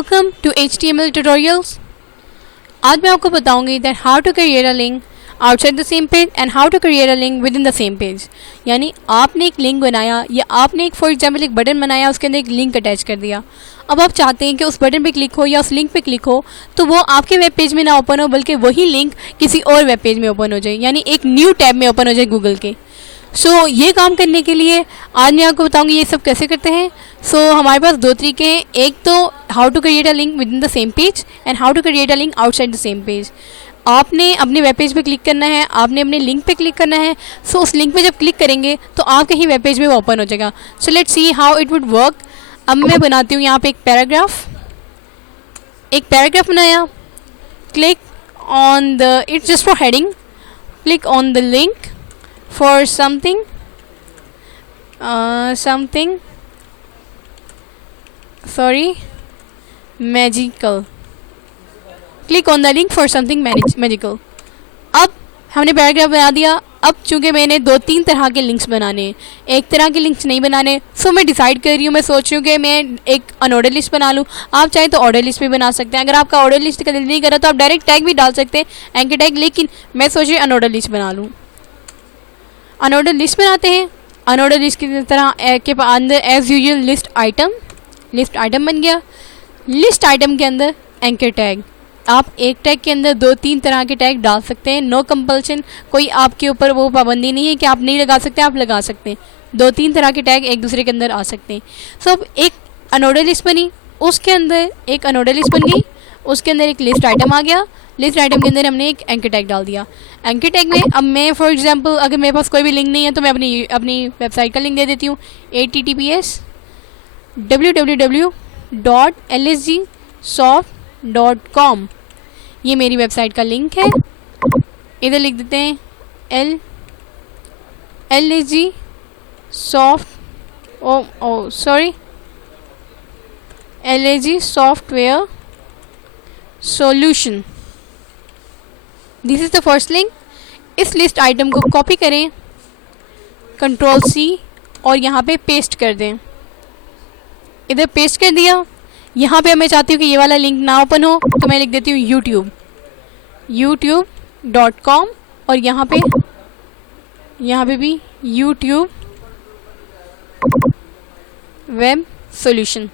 Welcome to HTML tutorials. आज मैं आपको बताऊंगी that how to create a link outside the same page and how to create a link within the same page. यानी आपने एक link बनाया या आपने एक फॉर एग्जांपल एक बटन बनाया, उसके अंदर एक लिंक अटैच कर दिया। अब आप चाहते हैं कि उस बटन पे क्लिक हो या उस लिंक पे क्लिक हो तो वो आपके वेब पेज में ना ओपन हो, बल्कि वही लिंक किसी और वेब पेज में ओपन हो जाए, यानी एक न्यू टैब में ओपन हो जाए गूगल के। ये काम करने के लिए आज मैं आपको बताऊंगी ये सब कैसे करते हैं। हमारे पास दो तरीके हैं, एक तो how to create a link within the same page and how to create a link outside the same page. आपने अपने वेब पेज पे क्लिक करना है, आपने अपने लिंक पे क्लिक करना है। उस लिंक पे जब क्लिक करेंगे तो आपके ही वेब पेज में वो ओपन हो जाएगा। Let's see how it would work. अब मैं बनाती हूँ यहाँ पे एक पैराग्राफ बनाया। Click on the it's just for heading, click on the link for something magical, click on the link for something magical। अब हमने पैराग्राफ बना दिया। अब चूंकि मैंने दो तीन तरह के लिंक्स बनाने हैं, एक तरह के लिंक्स नहीं बनाने, मैं डिसाइड कर रही हूँ, मैं सोच रही हूँ कि मैं एक अनऑर्डर लिस्ट बना लूँ। आप चाहे तो ऑर्डर लिस्ट भी बना सकते हैं। अगर आपका ऑर्डर लिस्ट का दिल नहीं कर रहा तो आप डायरेक्ट टैग भी डाल सकते हैं, एंकर टैग, लेकिन मैं सोच रही हूँ अनऑर्डर लिस्ट बना लूँ। अनऑर्डर लिस्ट बनाते हैं। अनऑर्डर लिस्ट की तरह के अंदर एज यूजुअल लिस्ट आइटम बन गया। लिस्ट आइटम के अंदर एंकर टैग। आप एक टैग के अंदर दो तीन तरह के टैग डाल सकते हैं, नो कंपल्शन, कोई आपके ऊपर वो पाबंदी नहीं है कि आप नहीं लगा सकते, आप लगा सकते हैं। दो तीन तरह के टैग एक दूसरे के अंदर आ सकते हैं। अब एक अनऑर्डर लिस्ट बनी, उसके अंदर एक अनऑर्डर लिस्ट बन गई, उसके अंदर एक लिस्ट आइटम आ गया। लिस्ट आइटम के अंदर हमने एक एंकर टैग डाल दिया। एंकर टैग में अब मैं फॉर एग्जांपल अगर मेरे पास कोई भी लिंक नहीं है तो मैं अपनी वेबसाइट का लिंक दे देती हूँ, https www.lsgsoft.com। ये मेरी वेबसाइट का लिंक है। इधर लिख देते हैं LSG Software Solution। This is the first link. इस लिस्ट आइटम को कॉपी करें, Ctrl+C और यहाँ पे पेस्ट कर दें। इधर पेस्ट कर दिया। यहाँ पे मैं चाहती हूँ कि ये वाला लिंक ना ओपन हो तो मैं लिख देती हूँ youtube.com और यहाँ पे भी YouTube वेब सोल्यूशन।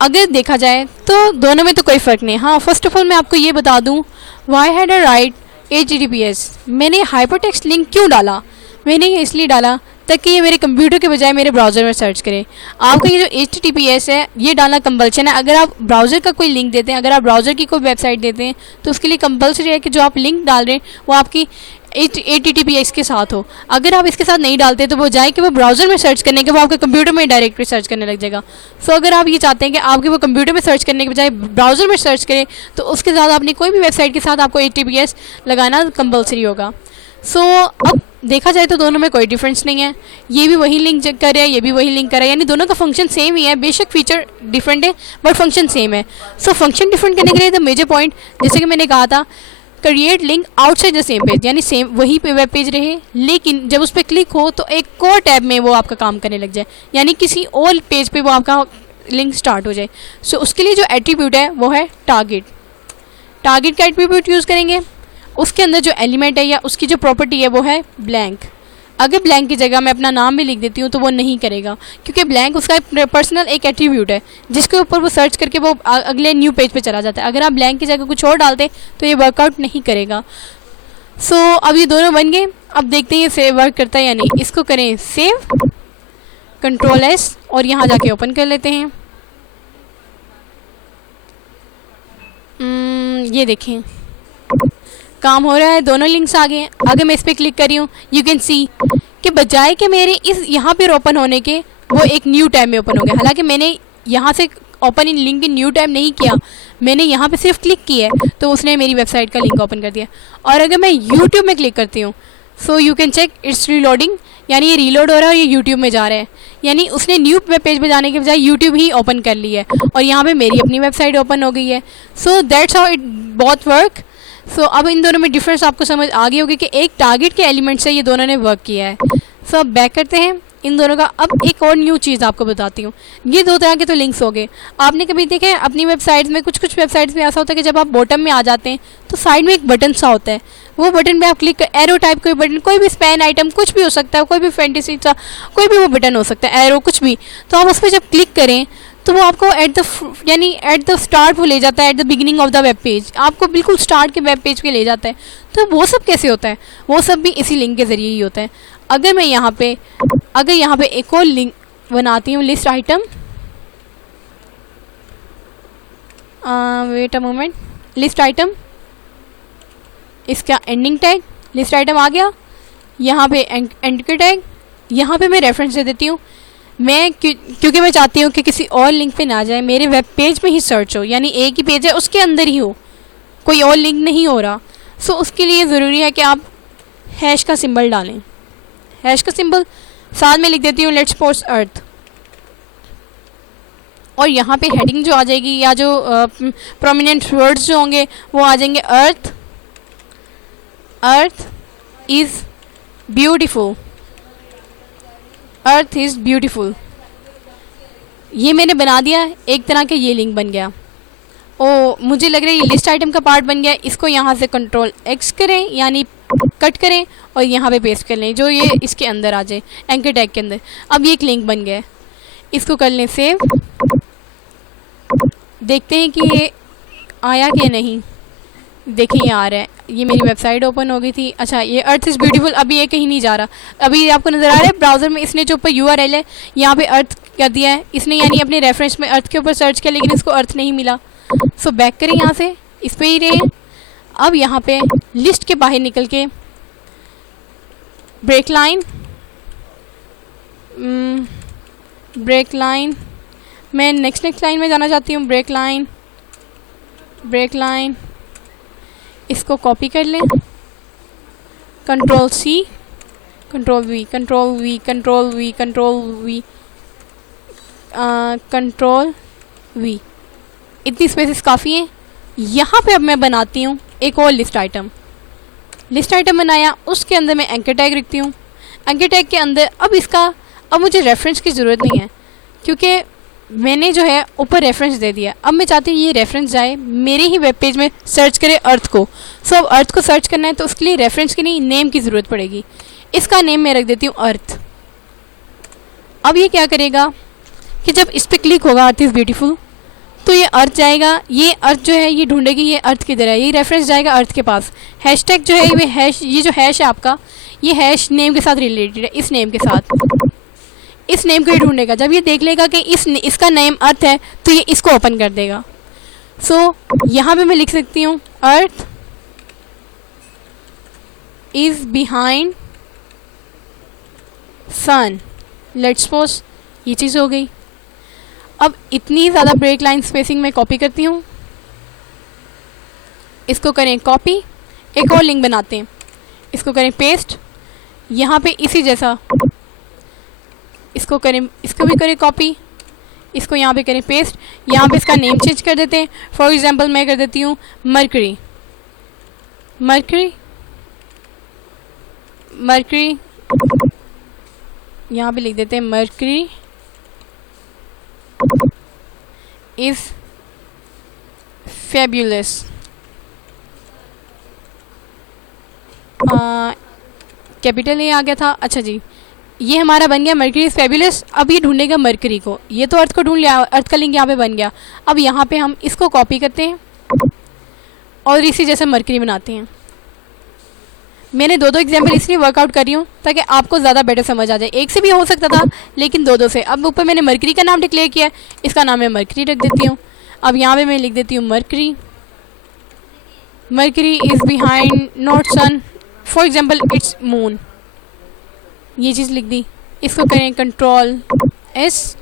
अगर देखा जाए तो दोनों में तो कोई फ़र्क नहीं। हाँ, फर्स्ट ऑफ ऑल मैं आपको ये बता दूँ why had a write HTTPS। मैंने हाइपरटेक्स्ट लिंक क्यों डाला? मैंने ये इसलिए डाला ताकि ये मेरे कंप्यूटर के बजाय मेरे ब्राउज़र में सर्च करे। आपका ये जो HTTPS है ये डालना कंपल्सन है। अगर आप ब्राउज़र का कोई लिंक देते हैं, अगर आप ब्राउज़र की कोई वेबसाइट देते हैं तो उसके लिए कंपल्सरी है कि जो आप लिंक डाल रहे हैं वो आपकी HTTPS के साथ हो। अगर आप इसके साथ नहीं डालते तो वो जाए कि वो ब्राउज़र में सर्च करने के वो आपके कंप्यूटर में डायरेक्टली सर्च करने लग जाएगा। अगर आप ये चाहते हैं कि आपके वो कंप्यूटर में सर्च करने के बजाय ब्राउज़र में सर्च करें तो उसके साथ अपनी कोई भी वेबसाइट के साथ आपको HTTPS लगाना कंपल्सरी होगा। अब देखा जाए तो दोनों में कोई डिफरेंस नहीं है। ये भी वही लिंक कर रहा है, ये भी वही लिंक कर रहा है, यानी दोनों का फंक्शन सेम ही है। बेशक फीचर डिफरेंट है बट फंक्शन सेम है। फंक्शन डिफरेंट करने के लिए द मेजर पॉइंट, जैसे कि मैंने कहा था, create link outside the same page, यानी सेम वही पे वेब पेज रहे, लेकिन जब उस पर क्लिक हो तो एक और टैब में वो आपका काम करने लग जाए, यानी किसी और पेज पे वो आपका लिंक स्टार्ट हो जाए। उसके लिए जो एट्रीब्यूट है वो है टारगेट का एट्रीब्यूट यूज़ करेंगे। उसके अंदर जो एलिमेंट है या उसकी जो प्रॉपर्टी है वो है ब्लैंक। अगर ब्लैंक की जगह मैं अपना नाम भी लिख देती हूँ तो वो नहीं करेगा, क्योंकि ब्लैंक उसका पर्सनल एक एट्रीब्यूट है जिसके ऊपर वो सर्च करके वो अगले न्यू पेज पे चला जाता है। अगर आप ब्लैंक की जगह कुछ और डालते तो ये वर्कआउट नहीं करेगा। अब ये दोनों बन गए। अब देखते हैं ये सेव वर्क करता है या नहीं। इसको करें सेव, Ctrl+S और यहाँ जाके ओपन कर लेते हैं। ये देखें काम हो रहा है, दोनों लिंक्स आ गए। अगर मैं इस पर क्लिक कर रही हूँ यू कैन सी कि बजाय कि मेरे इस यहाँ पर ओपन होने के वो एक न्यू टैब में ओपन हो गया। हालांकि मैंने यहाँ से open in link in new tab नहीं किया, मैंने यहाँ पे सिर्फ क्लिक किया है तो उसने मेरी वेबसाइट का लिंक ओपन कर दिया। और अगर मैं YouTube में क्लिक करती हूँ you can check it's reloading, यानी ये रीलोड हो रहा है और ये YouTube में जा रहा है, यानी उसने न्यू वेब पेज पे जाने के बजाय YouTube ही ओपन कर ली है और यहाँ पे मेरी अपनी वेबसाइट ओपन हो गई है। That's how it both work. अब इन दोनों में डिफरेंस आपको समझ आ गई होगी कि एक टारगेट के एलिमेंट से ये दोनों ने वर्क किया है। अब बैक करते हैं इन दोनों का। अब एक और न्यू चीज़ आपको बताती हूँ। ये दो तरह के तो लिंक्स हो गए। आपने कभी देखे हैं अपनी वेबसाइट्स में, कुछ कुछ वेबसाइट्स में ऐसा होता है कि जब आप बॉटम में आ जाते हैं तो साइड में एक बटन सा होता है, वो बटन पे आप क्लिक कर, एरो टाइप कोई बटन, कोई भी स्पैन आइटम कुछ भी हो सकता है, कोई भी फैंटेसी सा कोई भी वो बटन हो सकता है, एरो कुछ भी, तो आप उस पर जब क्लिक करें तो वो आपको यानी एट द स्टार्ट वो ले जाता है, at the beginning of the web page, आपको बिल्कुल स्टार्ट के वेब पेज पे ले जाता है। तो वो सब कैसे होता है? वो सब भी इसी लिंक के ज़रिए ही होता है। अगर मैं यहाँ पे एक और लिंक बनाती हूँ, list item, wait a moment, list item, इसका एंडिंग टैग लिस्ट आइटम आ गया, यहाँ पे एंकर टैग, यहाँ पे मैं रेफरेंस दे देती हूँ। मैं क्योंकि मैं चाहती हूँ कि किसी और लिंक पे ना जाए, मेरे वेब पेज में ही सर्च हो, यानी एक ही पेज है उसके अंदर ही हो, कोई और लिंक नहीं हो रहा। सो उसके लिए ज़रूरी है कि आप हैश का सिंबल डालें। हैश का सिंबल साथ में लिख देती हूँ लेट्स पोस्ट अर्थ, और यहाँ पे हेडिंग जो आ जाएगी या जो प्रोमिनेंट वर्ड्स जो होंगे वो आ जाएंगे earth, earth is beautiful, earth is beautiful. ये मैंने बना दिया, एक तरह के ये लिंक बन गया। ओ मुझे लग रहा है ये लिस्ट आइटम का पार्ट बन गया। इसको यहाँ से कंट्रोल एक्स करें, यानी कट करें और यहाँ पे पेस्ट कर लें, जो ये इसके अंदर आ जाए, एंकर टैग के अंदर। अब ये एक लिंक बन गया है, इसको कर लें सेव। देखते हैं कि ये आया कि नहीं। देखिए ये आ रहा है, ये मेरी वेबसाइट ओपन हो गई थी। अच्छा, ये अर्थ इज़ ब्यूटीफुल, अभी ये कहीं नहीं जा रहा। अभी आपको नज़र आ रहा है ब्राउज़र में इसने जो ऊपर URL है यहाँ पे अर्थ कर दिया है इसने, यानी अपने रेफरेंस में अर्थ के ऊपर सर्च किया लेकिन इसको अर्थ नहीं मिला। सो बैक करें यहाँ से, इस पर ही रहे। अब यहाँ पे लिस्ट के बाहर निकल के ब्रेक लाइन, मैं नेक्स्ट लाइन में जाना चाहती हूँ। ब्रेक लाइन, इसको कॉपी कर लें, control C, control V, control V, इतनी स्पेसेस काफ़ी हैं। यहाँ पे अब मैं बनाती हूँ एक और लिस्ट आइटम बनाया, उसके अंदर मैं एंकर टैग रखती हूँ। एंकर टैग के अंदर अब मुझे रेफरेंस की ज़रूरत नहीं है, क्योंकि मैंने जो है ऊपर रेफरेंस दे दिया। अब मैं चाहती हूँ ये रेफरेंस जाए मेरे ही वेब पेज में, सर्च करे अर्थ को। सो अब अर्थ को सर्च करना है तो उसके लिए रेफरेंस की नहीं, नेम की ज़रूरत पड़ेगी। इसका नेम मैं रख देती हूँ अर्थ। अब ये क्या करेगा कि जब इस पर क्लिक होगा अर्थ इज़ ब्यूटीफुल, तो ये अर्थ जाएगा। ये अर्थ जो है ये ढूंढेगी ये अर्थ किधर है, ये रेफरेंस जाएगा अर्थ के पास। हैशटैग जो है ये जो हैश है आपका, ये हैश नेम के साथ रिलेटेड है, इस नेम के साथ, इस नेम को ये ढूंढेगा। जब ये देख लेगा कि इसका नेम अर्थ है तो ये इसको ओपन कर देगा। सो यहाँ पे मैं लिख सकती हूँ earth is behind sun, let's suppose ये चीज़ हो गई। अब इतनी ज़्यादा ब्रेक लाइन स्पेसिंग में कॉपी करती हूँ, इसको करें कॉपी, एक और लिंक बनाते हैं, इसको करें पेस्ट, यहाँ पे इसी जैसा इसको करें, इसको भी करें कॉपी, इसको यहाँ पे करें पेस्ट। यहाँ पे इसका नेम चेंज कर देते हैं। फॉर एग्जांपल मैं कर देती हूँ मर्करी, यहाँ पे लिख देते हैं मर्करी इज़ फैब्यूलस। कैपिटल ये आ गया था। अच्छा जी, ये हमारा बन गया मर्करी इज़ फैब्यूलस। अब ये ढूंढेगा मर्करी को, ये तो अर्थ को ढूंढ लिया, अर्थ का लिंक यहाँ पे बन गया। अब यहाँ पे हम इसको कॉपी करते हैं और इसी जैसे मर्करी बनाते हैं। मैंने दो एग्जाम्पल इसलिए वर्कआउट कर रही हूँ ताकि आपको ज़्यादा बेटर समझ आ जाए। एक से भी हो सकता था लेकिन दो से। अब ऊपर मैंने मर्करी का नाम डिक्लेयर किया है, इसका नाम मैं मर्करी रख देती हूँ। अब यहाँ पे मैं लिख देती हूँ Mercury is behind not sun, for example it's moon, ये चीज़ लिख दी। इसको करें कंट्रोल S,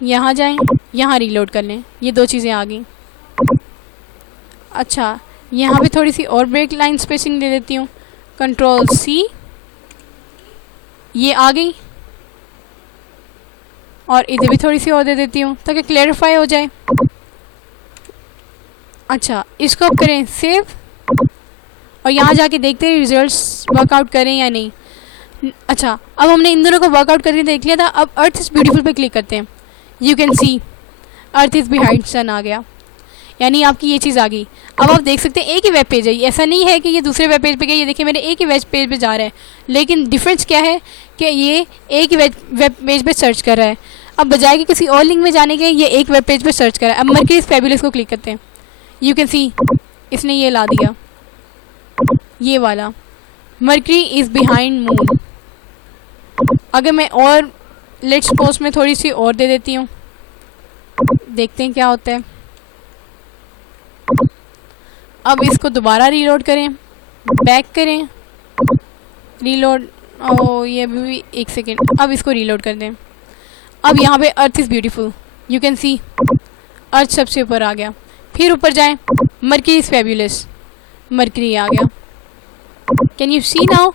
यहाँ जाएं, यहाँ रीलोड कर लें, ये दो चीज़ें आ गई। अच्छा, यहाँ पे थोड़ी सी और ब्रेक लाइन स्पेसिंग दे देती हूँ, कंट्रोल C, ये आ गई। और इधर भी थोड़ी सी और दे देती हूँ ताकि क्लैरिफाई हो जाए। अच्छा, इसको अब करें सेव और यहाँ जाके देखते हैं रिजल्ट्स वर्कआउट करें या नहीं। अच्छा, अब हमने इन दोनों को वर्कआउट करके देख लिया था। अब अर्थ इज़ ब्यूटीफुल पे क्लिक करते हैं। You can see earth is behind sun आ गया, यानी आपकी ये चीज़ आ गई। अब आप देख सकते हैं एक ही वेब पेज है, ऐसा नहीं है कि ये दूसरे वेब पेज पे गया। ये देखिए मेरे एक ही वेब पेज पे जा रहा है, लेकिन डिफरेंस क्या है कि ये एक ही वेब पेज पे सर्च कर रहा है। अब बजाय कि किसी और लिंक में जाने के ये एक वेब पेज पे सर्च कर रहा है। अब मर्क्यूरी इज़ फैबुलस को क्लिक करते हैं। यू कैन सी इसने ये ला दिया, ये वाला मर्क्यूरी इज़ बिहाइंड मून। अगर मैं और लेट्स पोस्ट में थोड़ी सी और दे देती हूँ, देखते हैं क्या होता है। अब इसको दोबारा रीलोड करें, बैक करें, रीलोड। ओ ये भी एक सेकेंड, अब इसको रीलोड कर दें। अब यहाँ पे earth is beautiful, you can see earth सबसे ऊपर आ गया। फिर ऊपर जाएं, मर्क्यूरी इज़ फैबुलस, मर्क्यूरी आ गया। Can you see now?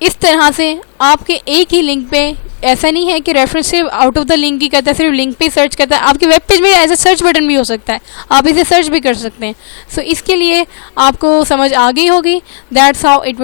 इस तरह से आपके एक ही लिंक पे, ऐसा नहीं है कि रेफरेंस सिर्फ आउट ऑफ द लिंक ही करता है, सिर्फ लिंक पे सर्च करता है। आपके वेब पेज में एज ए सर्च बटन भी हो सकता है, आप इसे सर्च भी कर सकते हैं। सो इसके लिए आपको समझ आ गई होगी। That's how it